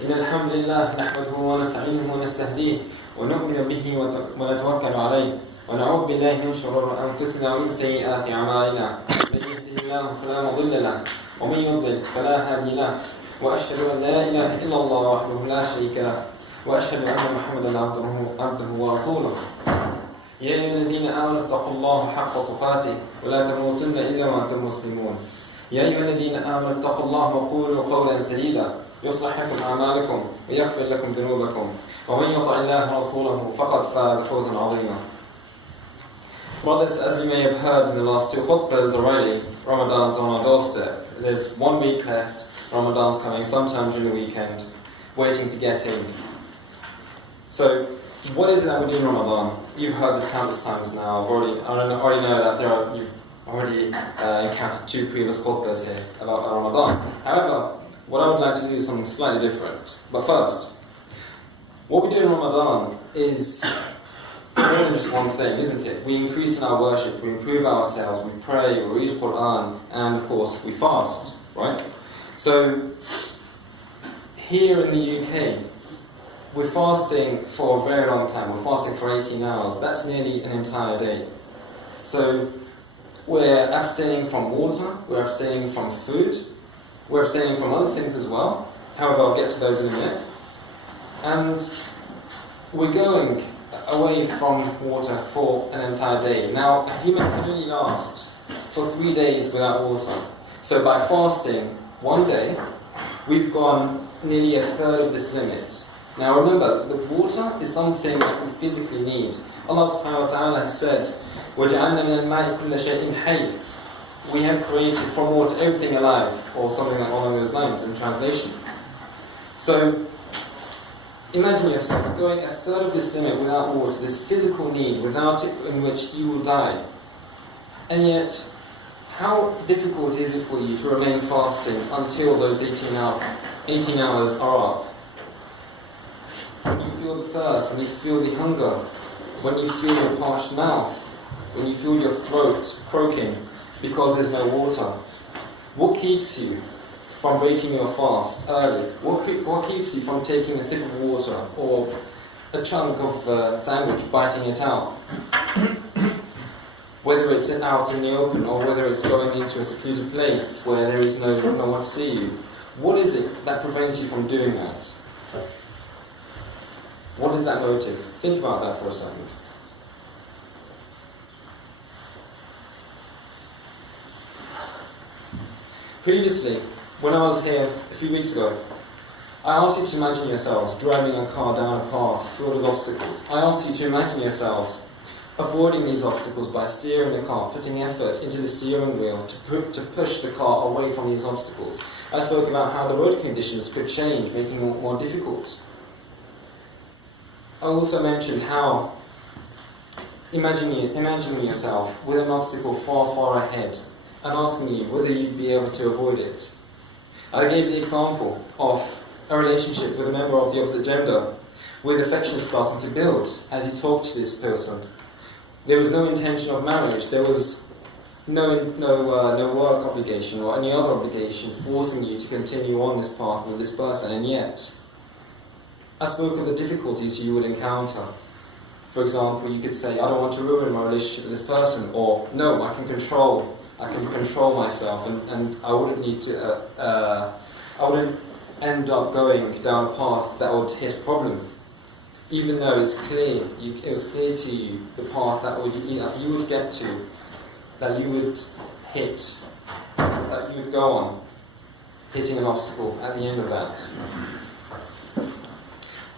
إن الحمد لله نحمده ونستعينه ونستهديه ونؤمن به ونتوكل عليه ونعوذ بالله من شرور أنفسنا ومن سيئات أعمالنا من يهده الله فلا مضل له ومن يضلل فلا هادي له وأشهد أن لا إله إلا الله وحده لا شريك له وأشهد أن محمدا عبده ورسوله يا أيها الذين آمنوا اتقوا الله حق تقاته ولا تموتن إلا وأنتم مسلمون يا أيها الذين آمنوا اتقوا الله وقولوا قولا سديدا يصلح لكم أعمالكم ويغفر لكم ذنوبكم ومن يطع الله ورسوله فقد فاز فوزا عظيما. Brothers, as you may have heard in the last two khutbahs already, Ramadan's on our doorstep. There's 1 week left. Ramadan's coming sometime during the weekend, waiting to get in. So, what is it that we do in Ramadan? You've heard this countless times now. I already know that you've already encountered 2 previous khutbahs here about Ramadan. However, what I would like to do is something slightly different. But first, what we do in Ramadan is more than just one thing, isn't it? We increase in our worship, we improve ourselves, we pray, we read the Quran, and of course we fast, right? So, here in the UK, we're fasting for a very long time. We're fasting for 18 hours. That's nearly an entire day. So, we're abstaining from water, we're abstaining from food, we're abstaining from other things as well. However, I'll get to those in a minute. And we're going away from water for an entire day. Now, a human can only last for 3 days without water. So by fasting 1 day, we've gone nearly a third of this limit. Now remember, the water is something that we physically need. Allah subhanahu wa ta'ala has said, وَجَعَلْنَا مِنَ الْمَاءِ كُلَّ شَيْءٍ حَيٍّ. We have created from water everything alive, or something along those lines in translation. So, imagine yourself going a third of this limit without water, this physical need, without it, in which you will die. And yet, how difficult is it for you to remain fasting until those 18 hours are up? When you feel the thirst, when you feel the hunger, when you feel your parched mouth, when you feel your throat croaking because there's no water, what keeps you from breaking your fast early? What keeps you from taking a sip of water or a chunk of sandwich, biting it out? Whether it's out in the open or whether it's going into a secluded place where there is no one to see you. What is it that prevents you from doing that? What is that motive? Think about that for a second. Previously, when I was here a few weeks ago, I asked you to imagine yourselves driving a car down a path filled with obstacles. I asked you to imagine yourselves avoiding these obstacles by steering the car, putting effort into the steering wheel to push the car away from these obstacles. I spoke about how the road conditions could change, making it more difficult. I also mentioned how imagining yourself with an obstacle far, far ahead and asking you whether you'd be able to avoid it. I gave the example of a relationship with a member of the opposite gender, with affection starting to build as you talk to this person. There was no intention of marriage. There was no work obligation or any other obligation forcing you to continue on this path with this person, and yet I spoke of the difficulties you would encounter. For example, you could say, I don't want to ruin my relationship with this person, or no, I can control myself, and I wouldn't need to. I wouldn't end up going down a path that would hit a problem, even though it was clear to you the path that you would get to, that you would hit, that you would go on, hitting an obstacle at the end of that.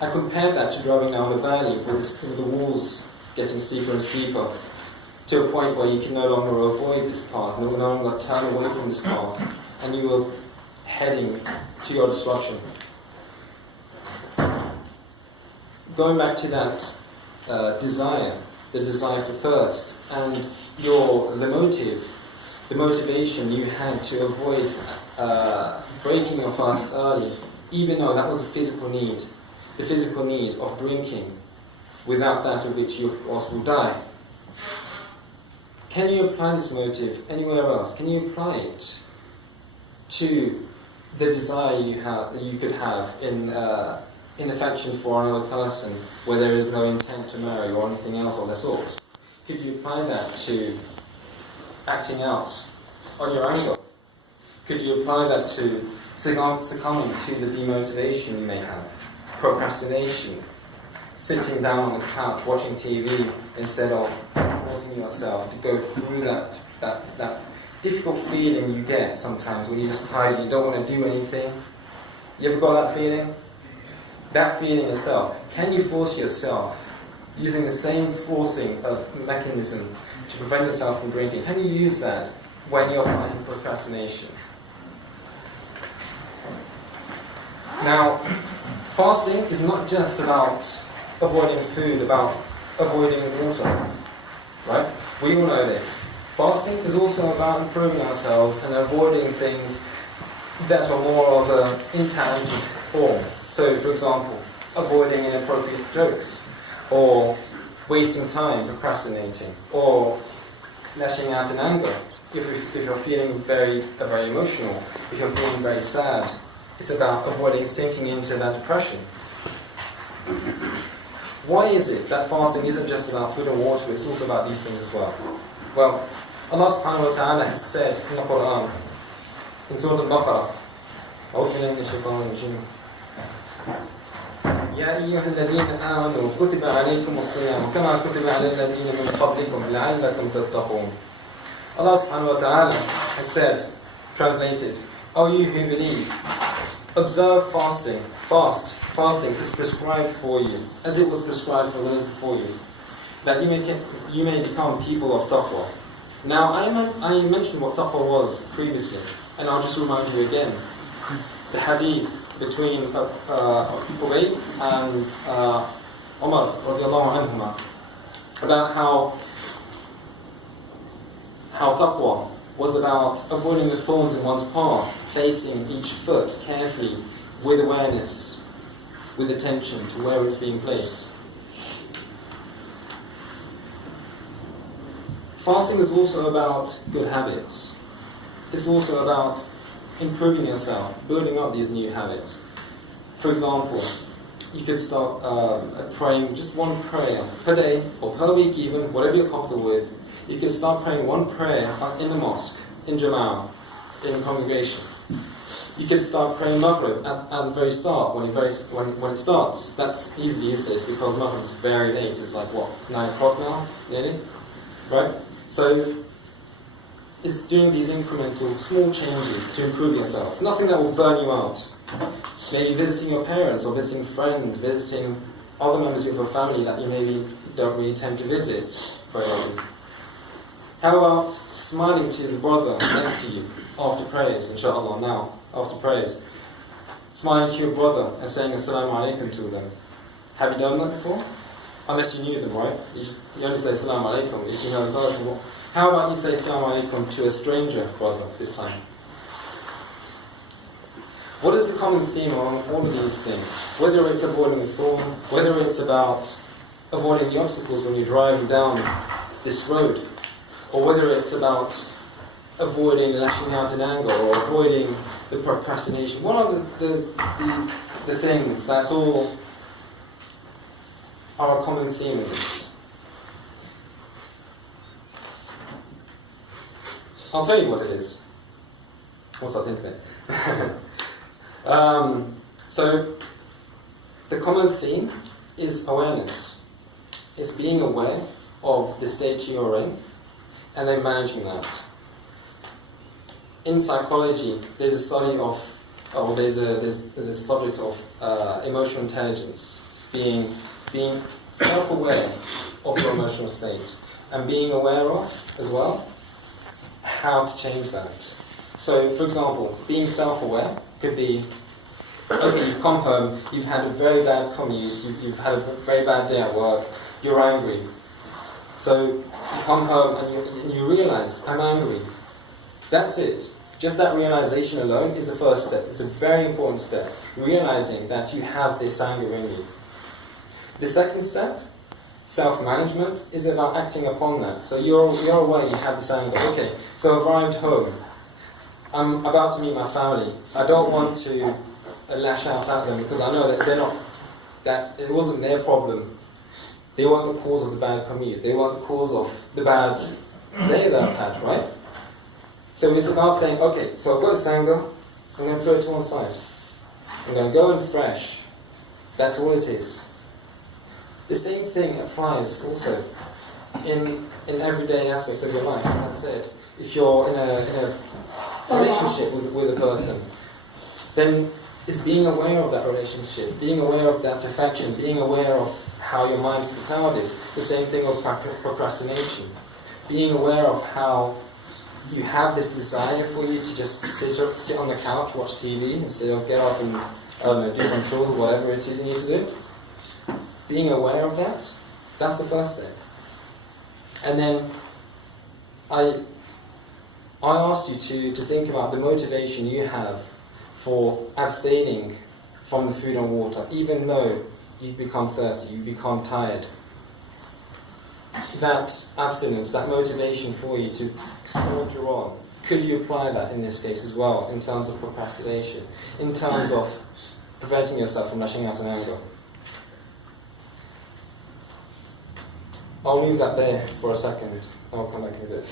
I compared that to driving down a valley with the walls getting steeper and steeper, to a point where you can no longer avoid this path, no longer turn away from this path, and you were heading to your destruction. Going back to that desire, the desire for thirst, and the motivation you had to avoid breaking your fast early, even though that was a physical need, the physical need of drinking, without that of which you of course will die. Can you apply this motive anywhere else? Can you apply it to the desire you could have in affection for another person where there is no intent to marry or anything else of the sort? Could you apply that to acting out on your anger? Could you apply that to succumbing to the demotivation you may have, procrastination, sitting down on the couch watching TV instead of forcing yourself to go through that difficult feeling you get sometimes when you're just tired and you don't want to do anything? You ever got that feeling? That feeling itself, can you force yourself using the same forcing mechanism to prevent yourself from drinking? Can you use that when you're fighting procrastination? Now, fasting is not just about avoiding food, about avoiding water, right? We all know this. Fasting is also about improving ourselves and avoiding things that are more of an intangible form. So, for example, avoiding inappropriate jokes, or wasting time procrastinating, or lashing out in anger. If you're feeling very emotional, if you're feeling very sad, it's about avoiding sinking into that depression. Why is it that fasting isn't just about food and water, it's also about these things as well? Well, Allah subhanahu wa ta'ala has said in the Quran, in Surah Al-Baqarah, يا أيها الذين آمنوا كتب عليكم الصيام كما كتب على الذين من قبلكم لعلكم تتقون. Allah subhanahu wa ta'ala has said, translated, O you who believe, observe fasting. Fasting is prescribed for you, as it was prescribed for those before you, that you may become people of taqwa. Now, I mentioned what taqwa was previously, and I'll just remind you again. The hadith between Tawfik and Umar radiallahu anhuma, about how taqwa was about avoiding the thorns in one's path, placing each foot carefully with awareness, with attention to where it's being placed. Fasting is also about good habits. It's also about improving yourself, building up these new habits. For example, you could start praying just one prayer per day or per week even, whatever you're comfortable with. You can start praying one prayer in the mosque, in Jumu'ah, in the congregation. You can start praying Maghrib at the very start, when it starts. That's easy these days because Maghrib is very late. It's like, 9 o'clock now, nearly? Right? So, it's doing these incremental, small changes to improve yourself. Nothing that will burn you out. Maybe visiting your parents or visiting friends, visiting other members of your family that you maybe don't really tend to visit very often. How about smiling to the brother next to you after prayers, inshallah, now, after prayers? Smiling to your brother and saying Assalamu alaikum to them. Have you done that before? Unless you knew them, right? You only say Assalamu alaikum if you know the person. How about you say Assalamu alaikum to a stranger brother this time? What is the common theme among all of these things? Whether it's avoiding the thorn, whether it's about avoiding the obstacles when you're driving down this road, or whether it's about avoiding lashing out in anger or avoiding the procrastination. What are the things that all are a common theme in this? I'll tell you what it is once I think of it. So the common theme is awareness. It's being aware of the state you're in and then managing that. In psychology, there's a study of, there's a subject of emotional intelligence, being self-aware of your emotional state, and being aware of, as well, how to change that. So, for example, being self-aware could be, okay, you've come home, you've had a very bad commute, you've had a very bad day at work, you're angry. So, you come home and you realize, I'm angry. That's it. Just that realization alone is the first step. It's a very important step. Realizing that you have this anger in you. The second step, self-management, is about acting upon that. So you're aware you have this anger. Okay, so I've arrived home. I'm about to meet my family. I don't want to lash out at them because I know that they're not, that it wasn't their problem. They weren't the cause of the bad commute. They weren't the cause of the bad day that I've had, right? So it's about saying, okay, so I've got this anger, I'm going to put it to one side. I'm going to go in fresh. That's all it is. The same thing applies also in everyday aspects of your life. As I said, if you're in a relationship with a person, then it's being aware of that relationship, being aware of that affection, being aware of how your mind can be clouded. The same thing with procrastination. Being aware of how you have the desire for you to just sit on the couch, watch TV, instead of get up and do some chores or whatever it is you need to do. Being aware of that, that's the first step. And then I asked you to think about the motivation you have for abstaining from the food and water, even though you become thirsty, you become tired. That abstinence, that motivation for you to soldier on, could you apply that in this case as well, in terms of procrastination, in terms of preventing yourself from lashing out in anger? I'll leave that there for a second, and I'll come back with it.